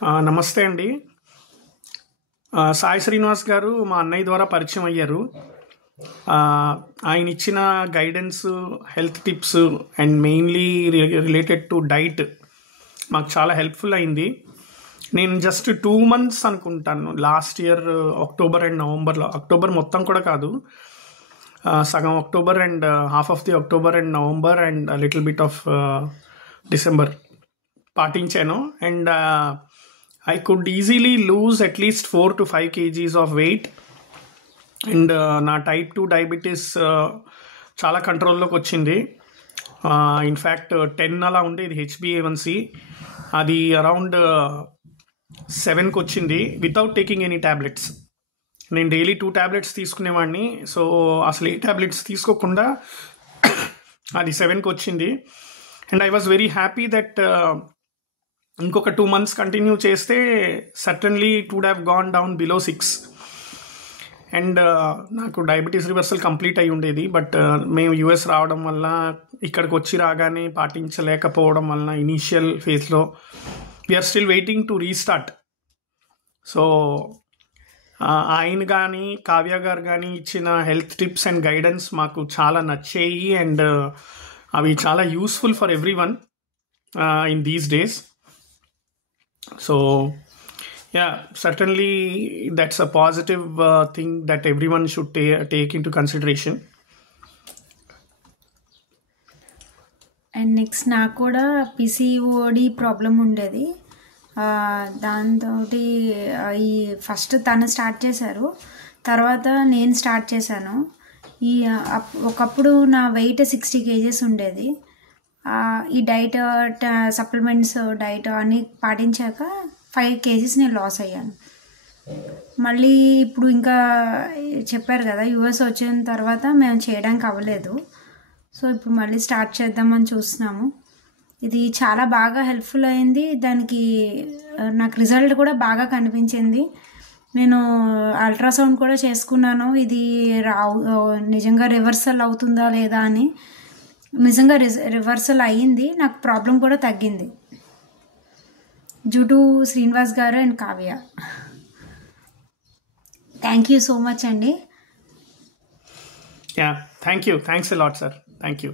నమస్తే అండి. సాయి శ్రీనివాస్ గారు మా అన్నయ్య ద్వారా పరిచయం అయ్యారు. ఆయన ఇచ్చిన guidance, health tips and mainly related to diet మాకు చాలా హెల్ప్ఫుల్ అయింది. నేను జస్ట్ 2 months అనుకుంటాను, లాస్ట్ ఇయర్ అక్టోబర్ అండ్ నవంబర్లో, అక్టోబర్ మొత్తం కూడా కాదు, సగం October and half of the October and November and little bit of December పాటించాను. And I could easily lose at least 4 to 5 kgs of weight. And నా type 2 diabetes చాలా కంట్రోల్లోకి వచ్చింది. ఇన్ఫ్యాక్ట్ 10 అలా ఉండేది HbA1c, అది అరౌండ్ 7కి వచ్చింది వితౌట్ టేకింగ్ ఎనీ ట్యాబ్లెట్స్. నేను డైలీ 2 tablets తీసుకునేవాడిని. సో అసలు ఏ ట్యాబ్లెట్స్ తీసుకోకుండా అది 7కి వచ్చింది. And I was very happy that ఇంకొక 2 months కంటిన్యూ చేస్తే certainly it would have gone down below 6. And నాకు డయాబెటీస్ రివర్సల్ కంప్లీట్ అయి ఉండేది. బట్ మేము యూఎస్ రావడం వల్ల, ఇక్కడికి వచ్చి రాగానే పాటించలేకపోవడం వలన ఇనీషియల్ ఫేజ్లో we are still waiting to restart. So ఆయన కానీ కావ్య గారు కానీ ఇచ్చిన హెల్త్ టిప్స్ అండ్ గైడెన్స్ మాకు చాలా నచ్చాయి. అండ్ అవి చాలా useful for every one in these days. So yeah, certainly that's a positive thing that everyone should take into consideration. And next నాకు కూడా పిసిఓడి ప్రాబ్లం ఉండేది. దాంతో ఈ ఫస్ట్ తను స్టార్ట్ చేశారు, తర్వాత నేను స్టార్ట్ చేశాను. ఒకప్పుడు నా వెయిట్ 60 kgs ఉండేది. ఈ డైట్, సప్లిమెంట్స్, డైట్ అన్నీ పాటించాక 5 kgs నేను లాస్ అయ్యాను. మళ్ళీ ఇప్పుడు ఇంకా చెప్పారు కదా, యూఎస్ వచ్చిన తర్వాత మేము చేయడానికి అవ్వలేదు. సో ఇప్పుడు మళ్ళీ స్టార్ట్ చేద్దామని చూస్తున్నాము. ఇది చాలా బాగా హెల్ప్ఫుల్ అయింది. దానికి నాకు రిజల్ట్ కూడా బాగా కనిపించింది. నేను అల్ట్రాసౌండ్ కూడా చేసుకున్నాను, ఇది నిజంగా రివర్సల్ అవుతుందా లేదా అని. నిజంగా రివర్సల్ అయ్యింది, నాకు ప్రాబ్లం కూడా తగ్గింది due to Srinivas garu and Kavya. Thank you so much అండి. Thanks a lot, sir. Thank you.